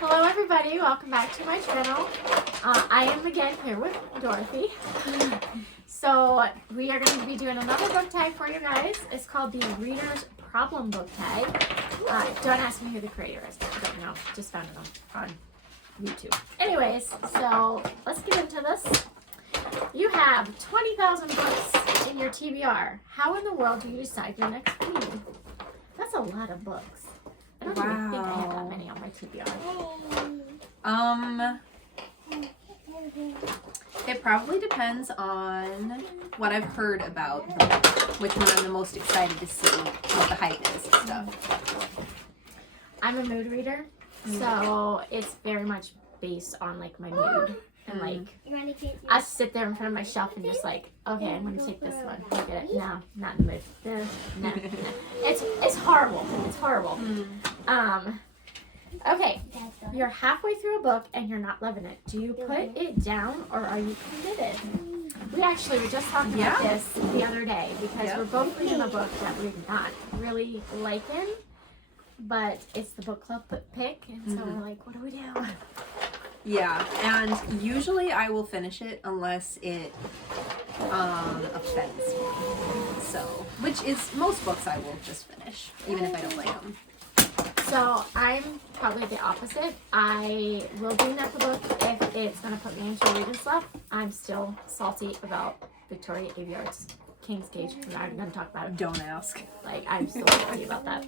Hello everybody, welcome back to my channel. I am again here with Dorothy. So we are going to be doing another book tag for you guys. It's called the Reader's Problem Book Tag. Don't ask me who the creator is. I don't know, just found it on YouTube. Anyways, so let's get into this. You have 20,000 books in your TBR. How in the world do you decide your next read? That's a lot of books. I don't even think I have that many on my TBR. It probably depends on what I've heard about the book, which one I'm the most excited to see, what the hype is and stuff. I'm a mood reader, so it's very much based on like my mood. And like, I sit there in front of my shelf and just like, okay, I'm gonna take this one. Look at it. No, not in the mood. No. It's horrible. It's horrible. Okay, you're halfway through a book and you're not loving it. Do you put it down or are you committed? We actually were just talking about this the other day because we're both reading a book that we're not really liking, but it's the book club pick, and so we're like, what do we do? Yeah, and usually I will finish it unless it offends me. So, which is most books I will just finish, even if I don't like them. So I'm probably the opposite. I will do enough a book if it's going to put me into a reading slump. I'm still salty about Victoria Aveyard's King's Cage. I'm not even going to talk about it. Don't ask. Like, I'm still salty about that.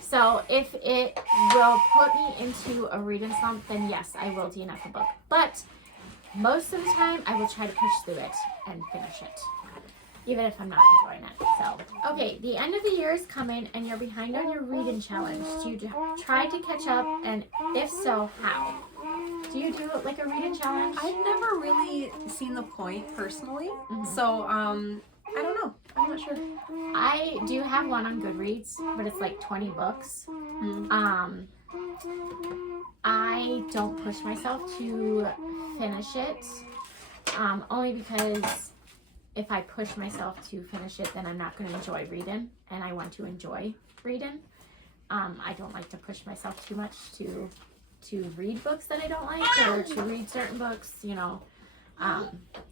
So if it will put me into a reading slump, then yes, I will DNF a book. But most of the time, I will try to push through it and finish it, even if I'm not enjoying it. So, okay, the end of the year is coming, and you're behind on your reading challenge. Do you try to catch up, and if so, how? Do you do like a reading challenge? I've never really seen the point personally, so I don't know. I'm not sure. I do have one on Goodreads, but it's like 20 books. I don't push myself to finish it, only because if I push myself to finish it, then I'm not going to enjoy reading, and I want to enjoy reading. I don't like to push myself too much to read books that I don't like, or to read certain books, you know.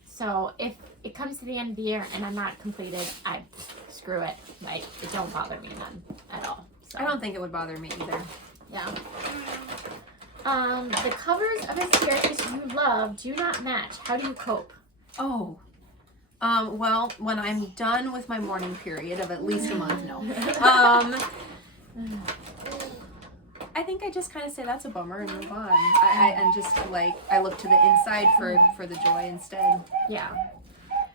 So if it comes to the end of the year and I'm not completed, I screw it. Like, it don't bother me none at all. So. I don't think it would bother me either. Yeah. The covers of a series you love do not match. How do you cope? Oh. Well, when I'm done with my mourning period of at least a month, no. I think I just kind of say that's a bummer and move on. And just like I look to the inside for the joy instead. Yeah.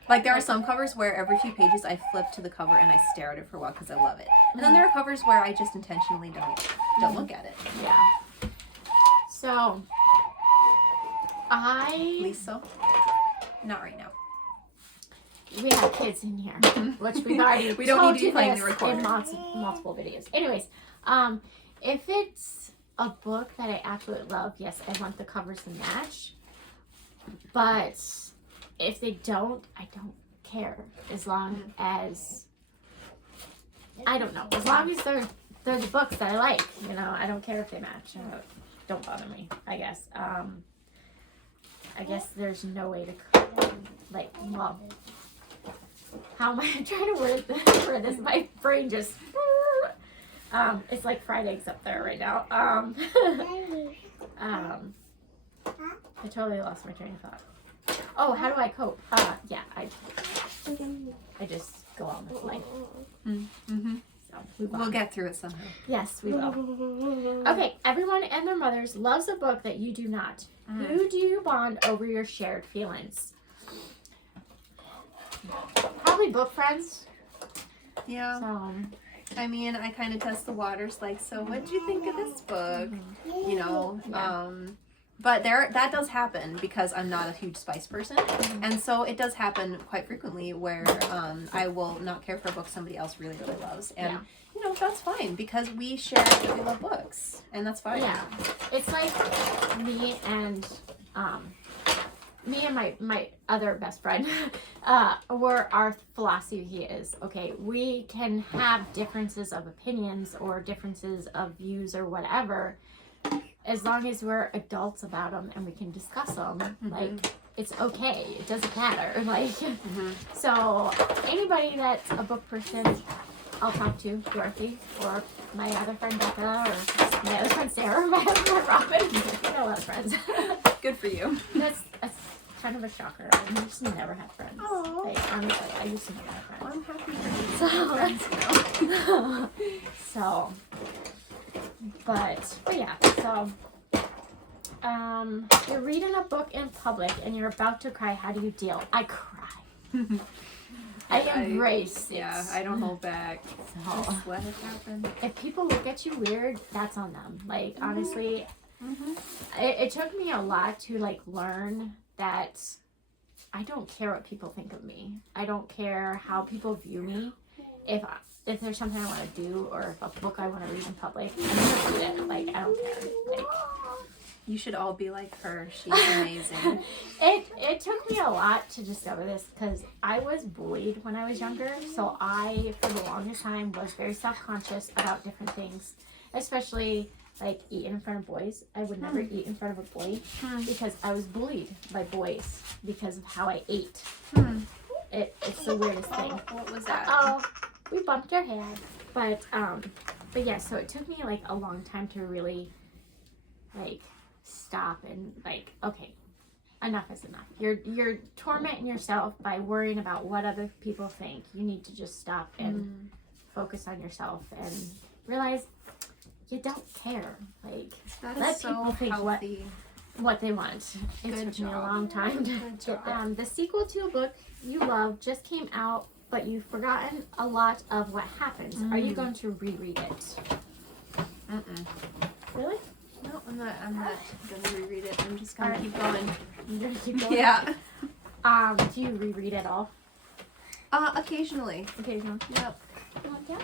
Like there are some covers where every few pages I flip to the cover and I stare at it for a while because I love it. And then there are covers where I just intentionally don't look at it. Yeah. So Lisa, not right now. We have kids in here, which we've already we don't told need to you be playing this the recorder. in multiple videos. Anyways, if it's a book that I absolutely love, yes, I want the covers to match. But if they don't, I don't care. As long as, I don't know, as long as they're the books that I like, you know, I don't care if they match. Don't bother me, I guess. I guess there's no way to, like, well, how am I trying to word this? My brain just, it's like fried eggs up there right now. I totally lost my train of thought. Oh, how do I cope? Yeah, I just go on with life. So We'll get through it somehow. Yes, we will. Okay, everyone and their mothers loves a book that you do not. Who do you bond over your shared feelings? Probably book friends. Yeah. So, I mean, I kind of test the waters, like, so what'd you think of this book? You know, but that does happen because I'm not a huge spice person, and so it does happen quite frequently where I will not care for a book somebody else really, really loves, and you know, that's fine because we share that we love books, and that's fine. Yeah, it's like me and my other best friend, where our philosophy is, okay, we can have differences of opinions or differences of views or whatever, as long as we're adults about them and we can discuss them, like, it's okay. It doesn't matter. Like, so anybody that's a book person, I'll talk to Dorothy or my other friend Becca or my other friend Sarah or my other friend Robin. I got a lot of friends. Good for you. That's kind of a shocker. I used to never have friends. Like, honestly, I used to never have friends. I'm happy for you. So, so, but yeah, so, you're reading a book in public and you're about to cry. How do you deal? I cry. I embrace it. Yeah, I don't hold back. So, Just let it happen. if people look at you weird, that's on them. Like, honestly, it took me a lot to, like, learn that I don't care what people think of me. I don't care how people view me. If there's something I want to do or if a book I want to read in public, I'm gonna read it. Like, I don't care. Like, You should all be like her. She's amazing. it took me a lot to discover this because I was bullied when I was younger. So I, for the longest time, was very self-conscious about different things, especially like eating in front of boys. I would never eat in front of a boy because I was bullied by boys because of how I ate. It's the weirdest thing. What was that? Oh, we bumped our head. But yeah, so it took me like a long time to really like stop and like, okay, enough is enough. You're tormenting yourself by worrying about what other people think. You need to just stop and focus on yourself and realize you don't care. Like, That let is so people think healthy. what they want. It Good took me a job. long time to Good get job. there. The sequel to a book you love just came out, but you've forgotten a lot of what happens. Are you going to reread it? Really? No, I'm not gonna reread it. I'm just gonna Alright. keep going. You're gonna keep going? Yeah. Do you reread it all? Occasionally. Occasionally. Yep. Yeah.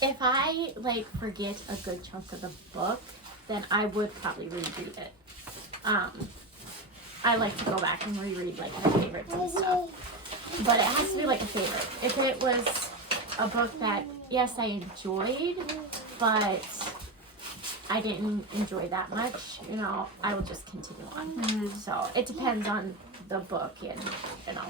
If I like forget a good chunk of the book, then I would probably reread it. I like to go back and reread like my favorites and stuff. But it has to be like a favorite. If it was a book that, yes, I enjoyed, but I didn't enjoy that much, you know, I will just continue on. So it depends on the book and, you know,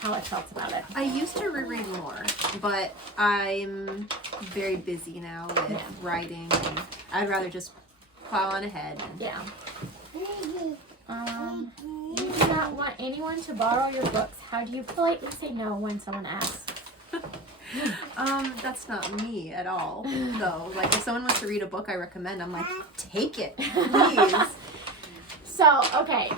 how I felt about it. I used to reread more, but I'm very busy now with writing, and I'd rather just plow on ahead. And Yeah. You do not want anyone to borrow your books. How do you politely say no when someone asks? That's not me at all, though. Like, if someone wants to read a book I recommend, I'm like, take it, please. So, okay,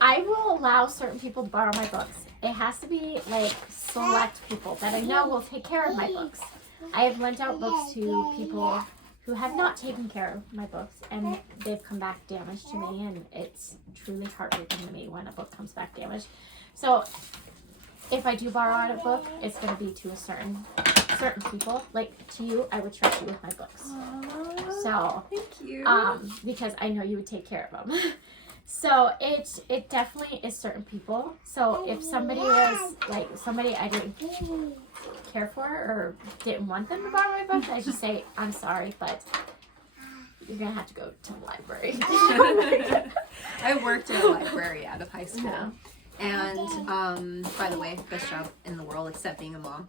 I will allow certain people to borrow my books. It has to be, like, select people that I know will take care of my books. I have lent out books to people who have not taken care of my books, and they've come back damaged to me, and it's truly heartbreaking to me when a book comes back damaged. So, if I do borrow out a book, it's going to be to a certain people. Like, to you, I would trust you with my books. So, Thank you. because I know you would take care of them. So it definitely is certain people. So if somebody was like somebody I didn't care for or didn't want them to borrow my book, I just say, I'm sorry, but you're gonna have to go to the library. I worked in a library out of high school. Yeah. And by the way, best job in the world except being a mom.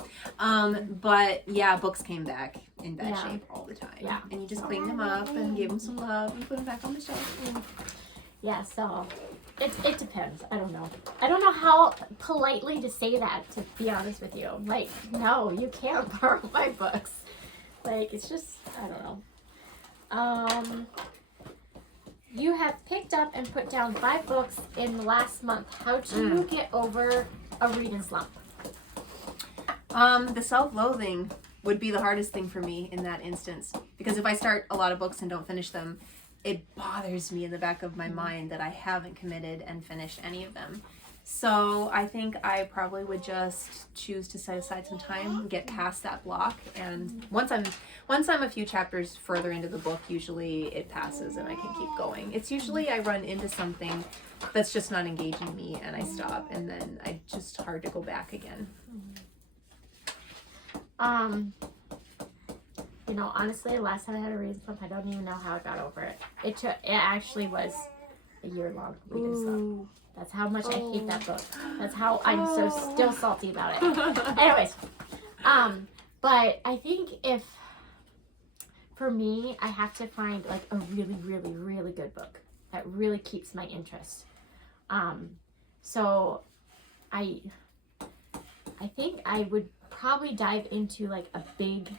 But yeah, books came back in bad shape all the time. Yeah. And you just cleaned them up and gave them some love and put them back on the shelf. Yeah, so it depends. I don't know. I don't know how politely to say that, to be honest with you. Like, no, you can't borrow my books. Like, it's just, I don't know. You have picked up and put down 5 books in the last month. How do you get over a reading slump? The self-loathing would be the hardest thing for me in that instance. Because if I start a lot of books and don't finish them, it bothers me in the back of my mind that I haven't committed and finished any of them. So I think I probably would just choose to set aside some time, get past that block, and once I'm a few chapters further into the book, usually it passes and I can keep going. It's usually I run into something that's just not engaging me and I stop, and then it's just hard to go back again. You know, honestly, last time I had a reading slump, I don't even know how I got over it. It actually was a year-long reading slump. That's how much I hate that book. That's how I'm so still salty about it. Anyways, but I think for me, I have to find like a really, really, really good book that really keeps my interest. So I think I would probably dive into like a big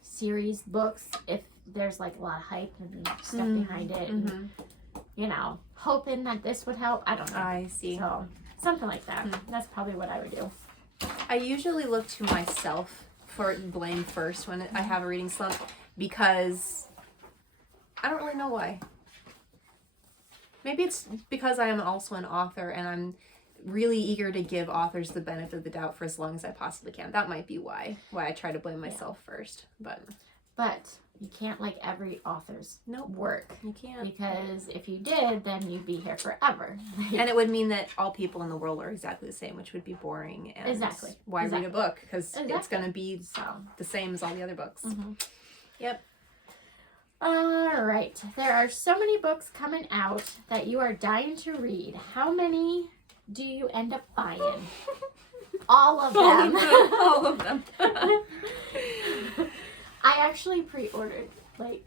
series books if there's like a lot of hype and stuff behind it, and, you know, hoping that this would help. I don't know. I see. So something like that. That's probably what I would do. I usually look to myself for blame first when I have a reading slump, because I don't really know why. Maybe it's because I am also an author and I'm really eager to give authors the benefit of the doubt for as long as I possibly can. That might be why I try to blame myself first. But you can't like every author's Nope. work. You can't. Because if you did, then you'd be here forever. And it would mean that all people in the world are exactly the same, which would be boring. And Exactly. why read a book? Because it's Exactly. going to be the same as all the other books. Yep. All right. There are so many books coming out that you are dying to read. How many do you end up buying? All of them. All of them. I actually pre-ordered, like,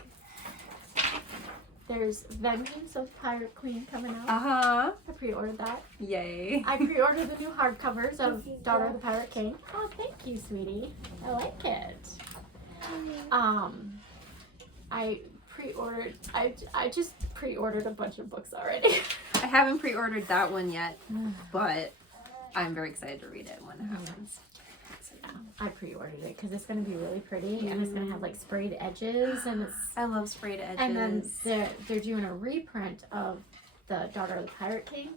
there's Vengeance of Pirate Queen coming out. Uh-huh. I pre-ordered that. Yay. I pre-ordered the new hardcovers of Daughter of the Pirate King. Oh, thank you, sweetie. I like it. I pre-ordered, I just pre-ordered a bunch of books already. I haven't pre-ordered that one yet, but I'm very excited to read it when it happens. So yeah, I pre-ordered it because it's going to be really pretty and it's going to have like sprayed edges, and it's... I love sprayed edges. And then they're doing a reprint of the Daughter of the Pirate King,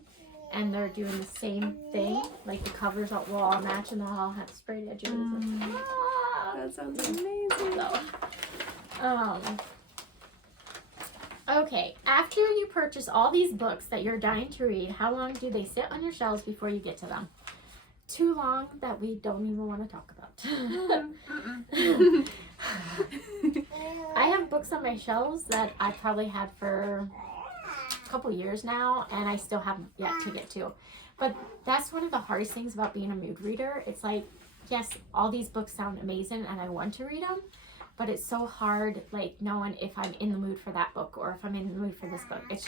and they're doing the same thing. Like the covers will all match, and they'll all have sprayed edges. That sounds amazing. So, okay, after you purchase all these books that you're dying to read, how long do they sit on your shelves before you get to them? Too long that we don't even want to talk about. I have books on my shelves that I probably had for a couple years now, and I still haven't yet to get to. But that's one of the hardest things about being a mood reader. It's like, yes, all these books sound amazing and I want to read them, but it's so hard, like, knowing if I'm in the mood for that book or if I'm in the mood for this book. It's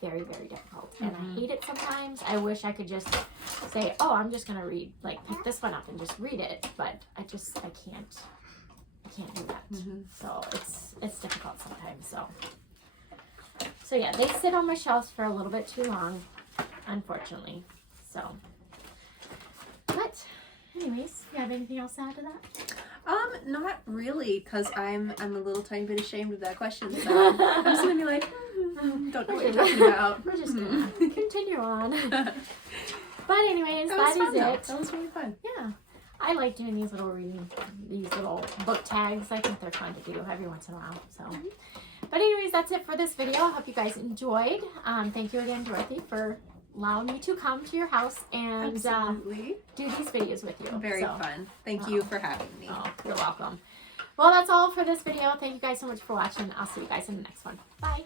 very, very difficult. And I hate it sometimes. I wish I could just say, oh, I'm just going to read, like, pick this one up and just read it. But I can't do that. So it's difficult sometimes. So yeah, they sit on my shelves for a little bit too long, unfortunately. So, but anyways, you have anything else to add to that? Not really, because I'm a little tiny bit ashamed of that question. So I'm just gonna be like, don't know what you're talking about. We're just gonna continue on. But anyways, that is fun, it. That was really fun. Yeah, I like doing these little book tags. I think they're fun to do every once in a while. So, but anyways, that's it for this video. I hope you guys enjoyed. Thank you again, Dorothy, for allowing me to come to your house and do these videos with you. Very fun. Thank you for having me. Oh, you're welcome. Well, that's all for this video. Thank you guys so much for watching. I'll see you guys in the next one. Bye.